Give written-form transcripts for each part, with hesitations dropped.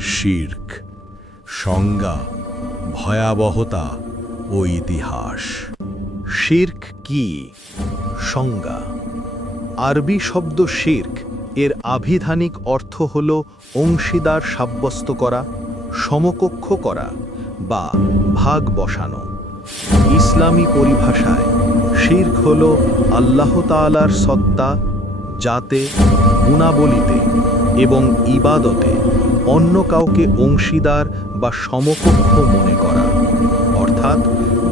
শিরক, সংজ্ঞা, ভয়াবহতা ও ইতিহাস। শিরক কি? সংজ্ঞা। আরবি শব্দ শিরক এর আভিধানিক অর্থ হল অংশীদার সাব্যস্ত করা, সমকক্ষ করা বা ভাগ বসানো। ইসলামী পরিভাষায় শিরক হল আল্লাহ তাআলার সত্তা, জাতে, গুণাবলিতে এবং ইবাদতে অন্য কাউকে অংশীদার বা সমকক্ষ মনে করা, অর্থাৎ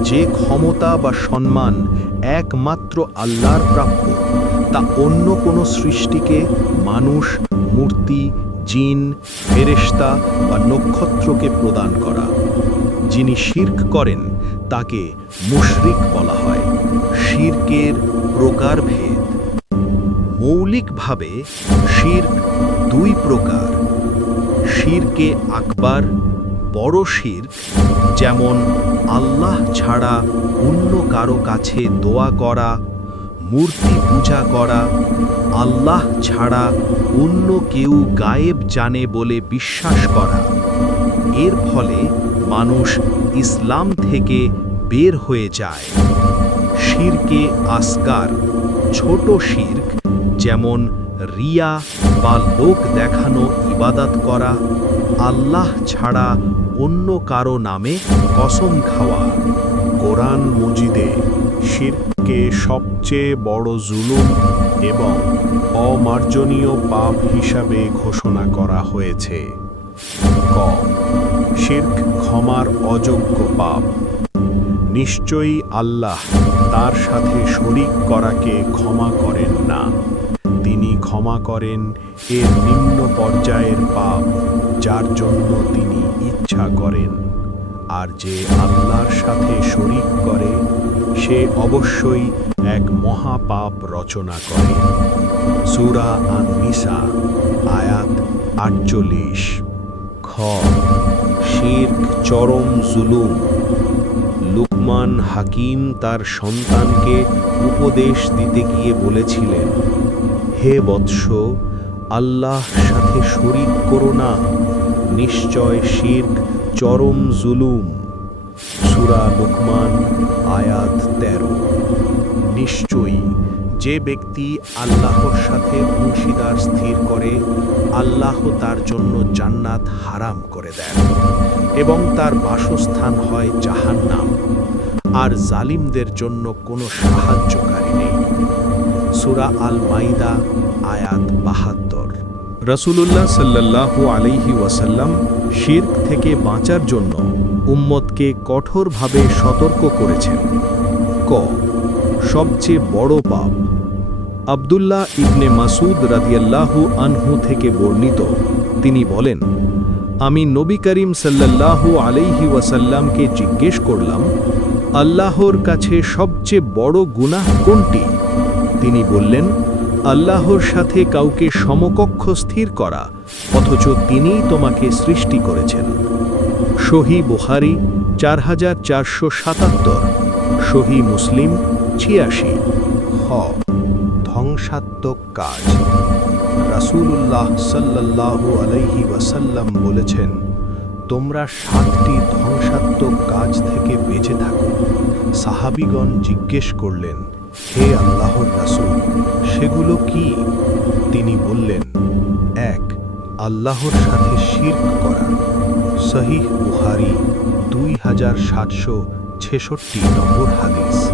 যে ক্ষমতা বা সম্মান একমাত্র আল্লাহর প্রাপ্য তা অন্য কোনো সৃষ্টিকে, মানুষ, মূর্তি, জিন, ফেরেশতা বা নক্ষত্রকে প্রদান করা। যিনি শিরক করেন তাকে মুশরিক বলা হয়। শিরকের প্রকারভেদ। মৌলিকভাবে শিরক দুই প্রকার। শিরকে আকবার, বড় শিরক, যেমন আল্লাহ ছাড়া অন্য কারো কাছে দোয়া করা, মূর্তি পূজা করা, আল্লাহ ছাড়া অন্য কেউ গায়েব জানে বলে বিশ্বাস করা। এর ফলে মানুষ ইসলাম থেকে বের হয়ে যায়। শিরকে আসগার, ছোট শিরক, যেমন রিয়া বা লোক দেখানো ইবাদত করা, আল্লাহ ছাড়া অন্য কারো নামে কসম খাওয়া। কোরআন মজিদে শিরককে সবচেয়ে বড় জুলুম এবং অমার্জনীয় পাপ হিসাবে ঘোষণা করা হয়েছে। ক। শিরক ক্ষমার অযোগ্য পাপ। নিশ্চয়ই আল্লাহ তার সাথে শরিক করাকে ক্ষমা করেন না। তিনি ক্ষমা করেন এর নিম্ন পর্যায়ের পাপ, যার জন্য তিনি ইচ্ছা করেন। আর যে আল্লাহর সাথে শরিক করে সে অবশ্যই এক মহাপাপ রচনা করে। সূরা আন-নিসা আয়াত ৪৮। খ। শিরক চরম জুলুম। লুকমান হাকিম তার সন্তানকে উপদেশ দিতে গিয়ে বলেছিলেন, হে বৎস, আল্লাহর সাথে শরিক করো না, নিশ্চয় শিরক চরম জুলুম। সূরা লুকমান আয়াত ১৩। নিশ্চয়ই যে ব্যক্তি আল্লাহর সাথে অংশীদার স্থির করে, আল্লাহ তার জন্য জান্নাত হারাম করে দেন এবং তার বাসস্থান হয় জাহান্নাম, আর জালিমদের জন্য কোনো সাহায্যকারী নেই। সূরা আল মাইদা আয়াত ৭২। রাসূলুল্লাহ সাল্লাল্লাহু আলাইহি ওয়াসাল্লাম শিরক থেকে বাঁচার জন্য উম্মতকে কঠোরভাবে সতর্ক করেছেন। ক। সবচেয়ে বড় পাপ। আব্দুল্লাহ ইবনে মাসউদ রাদিয়াল্লাহু আনহু থেকে বর্ণিত, তিনি বলেন, আমি নবী করিম সাল্লাল্লাহু আলাইহি ওয়াসাল্লামকে জিজ্ঞেস করলাম, আল্লাহর কাছে সবচেয়ে বড় গুনাহ কোনটি? তিনি বললেন, আল্লাহর সাথে কাউকে সমকক্ষ স্থির করা, অথচ তিনিই তোমাকে সৃষ্টি করেছেন। সহিহ বুখারী ৪৪৭৭, সহিহ মুসলিম ৮৬। খ। ধ্বংসাত্মক কাজ। রাসূলুল্লাহ সাল্লাল্লাহু আলাইহি ওয়াসাল্লাম বলেছেন, তোমরা ৭টি ধ্বংসাত্মক কাজ থেকে বেঁচে থাকো। সাহাবীগণ জিজ্ঞেস করলেন, হে আল্লাহর রাসূল, সেগুলো কি? তিনি বললেন, ১. আল্লাহর সাথে শিরক করা। সহিহ বুখারী ২৭৬৬ নম্বর হাদিস।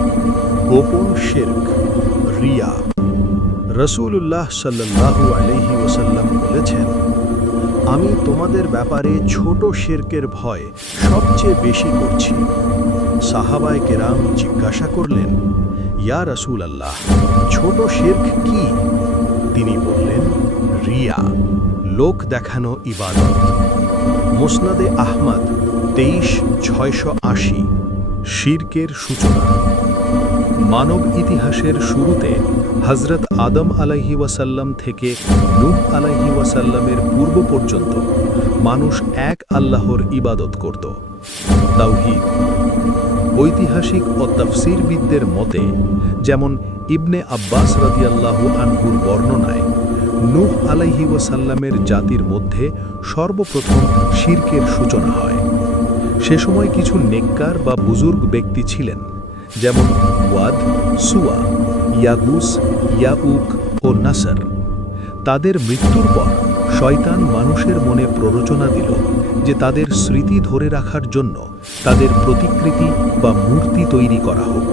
গোপন শিরক, রিয়া। রাসূলুল্লাহ সাল্লাল্লাহু আলাইহি ওয়াসাল্লাম বলেছেন, আমি তোমাদের ব্যাপারে ছোট শিরকের ভয় সবচেয়ে বেশি করছি। সাহাবায়ে কেরাম জিজ্ঞাসা করলেন, ইয়া রাসূলাল্লাহ, ছোট শিরক কি? তিনি বললেন, রিয়া, লোক দেখানো ইবাদত। মুসনাদে আহমদ ২৩৬৮। শিরকের সূচনা। মানব ইতিহাসের শুরুতে হযরত আদম আলাইহি ওয়াসাল্লাম থেকে নূহ আলাইহি ওয়াসাল্লামের পূর্ব পর্যন্ত মানুষ এক আল্লাহর ইবাদত করত। তাওহীদ। ঐতিহাসিক ও তাফসীরবিদদের মতে, যেমন ইবনে আব্বাস রাদিয়াল্লাহু আনহুর বর্ণনায়, নূহ আলাইহি ওয়াসাল্লামের জাতির মধ্যে সর্বপ্রথম শিরকের সূচনা হয়। সে সময় কিছু নেককার বা বুজুর্গ ব্যক্তি ছিলেন, যেমন ওয়াদ, সুয়া, ইয়াগুস, ইয়াউক ও নাসর। তাদের মৃত্যুর পর শয়তান মানুষের মনে প্ররোচনা দিল যে তাদের স্মৃতি ধরে রাখার জন্য তাদের প্রতিকৃতি বা মূর্তি তৈরি করা হোক।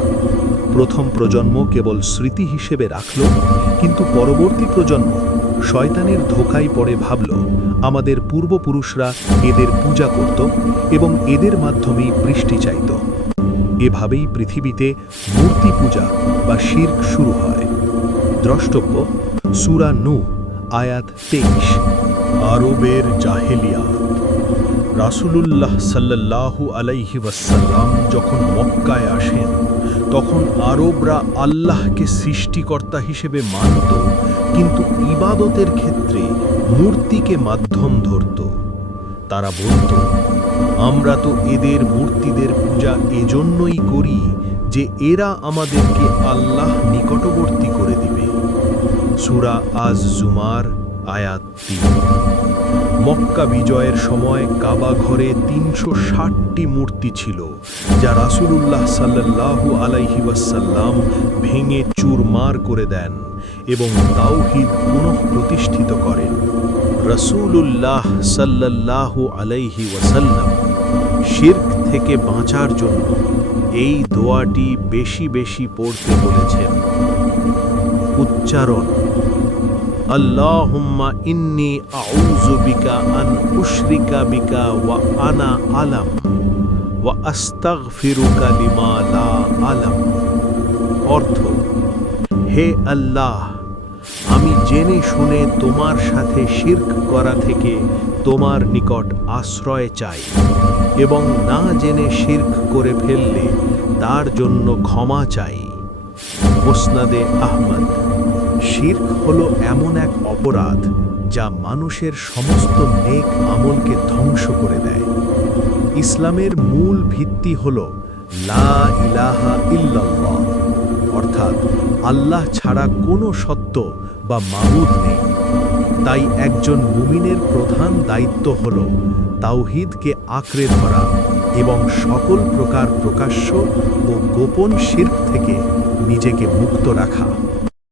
প্রথম প্রজন্ম কেবল স্মৃতি হিসেবে রাখল, কিন্তু পরবর্তী প্রজন্ম শয়তানের ধোঁকায় পড়ে ভাবল আমাদের পূর্বপুরুষরা এদের পূজা করত এবং এদের মাধ্যমেই বৃষ্টি চাইত। এভাবেই পৃথিবীতে মূর্তি পূজা বা শিরক শুরু হয়। দ্রষ্টব্য সূরা নূহ আয়াত 23। আরবের জাহেলিয়াত। রাসূলুল্লাহ সাল্লাল্লাহু আলাইহি ওয়াসাল্লাম যখন মক্কায় আসেন, তখন আরবরা আল্লাহকে সৃষ্টিকর্তা হিসেবে মানত, কিন্তু ইবাদতের ক্ষেত্রে মূর্তিকে মাধ্যম ধরত। তারা বলত, আমরা তো এদের মূর্তিদের পূজা এজন্যই করি যে এরা আমাদেরকে আল্লাহ নিকটবর্তী করে দিবে। সূরা আজ-জুমার আয়াত 3। মক্কা বিজয়ের সময় কাবা ঘরে ৩৬০টি মূর্তি ছিল, যা রাসূলুল্লাহ সাল্লাল্লাহু আলাইহি ওয়াসাল্লাম ভেঙে চুরমার করে দেন এবং তাওহীদ পুনঃপ্রতিষ্ঠিত করেন। রাসূলুল্লাহ সাল্লাল্লাহু আলাইহি ওয়াসাল্লাম শিরক থেকে বাঁচার জন্য এই দোয়াটি বেশি বেশি পড়তে বলেছেন। উচ্চারণ: আল্লাহুম্মা ইন্নী আউযু বিকা আন উশরিকা বিকা ওয়া আনা আলাম ওয়া আস্তাগফিরুকা লিমা লা আলাম। অর্থ: হে আল্লাহ, আমি জেনে শুনে তোমার সাথে শিরক করা থেকে তোমার নিকট আশ্রয় চাই এবং না জেনে শিরক করে ফেললে তার জন্য ক্ষমা চাই। মুসনাদে আহমদ। শিরক হলো এমন এক অপরাধ যা মানুষের সমস্ত নেক আমলকে ধ্বংস করে দেয়। ইসলামের মূল ভিত্তি হল লা ইলাহা ইল্লাল্লাহ, অর্থাৎ আল্লাহ ছাড়া কোনো সত্য বা মাবুদ নেই। তাই একজন মুমিনের প্রধান দায়িত্ব হল তাওহীদকে আঁকড়ে ধরা এবং সকল প্রকার প্রকাশ্য ও গোপন শিরক থেকে নিজেকে মুক্ত রাখা।